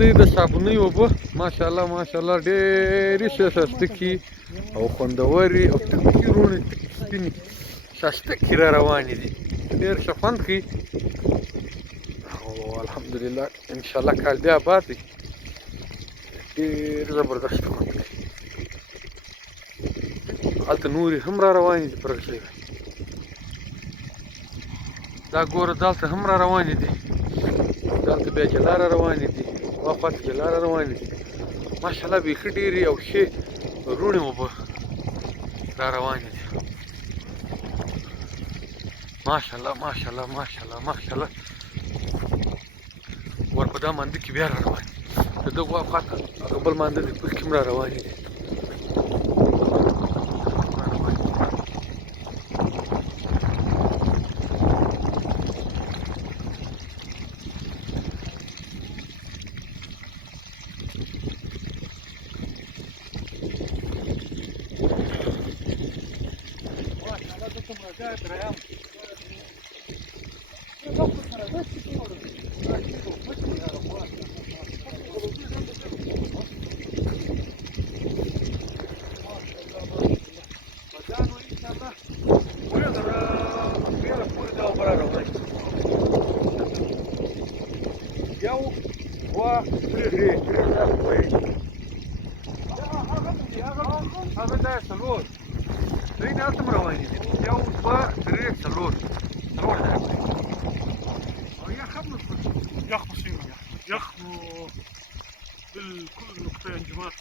دوی د صابونۍ اوبه ماشاءالله ماشاءالله ډېرې ښایستکې او خوندورې او تکې روڼې تکې سپینې ښایستکې را روانې دي ډېر ښه خوند کوي او الحمدلله انشاءالله کال بیا آباد دی ډېر زبردست خوند کوي هلته نورې هم را روانې دي پر ځای دا ګوره دلته هم را روانې دي دلته بیا جلا را روانې دي واخوا ته جلا را روانې دي ماشاءالله بیخي ډېرې او ښې روڼې اوبه را روانې دي ماشاءالله ماشاءالله ماشاءالله ماشاءالله ورپه دا مانده کې بیا را روانې دي د دغو اخوا ته هغه بل مانده دی پکې هم را روانې دي یو دوه درې هغه دا څلور دوی نه هلته هم روانې دي یو دوه درې څلور څلور يخ يخ مصيبة يخ بالكل نقطة جماعة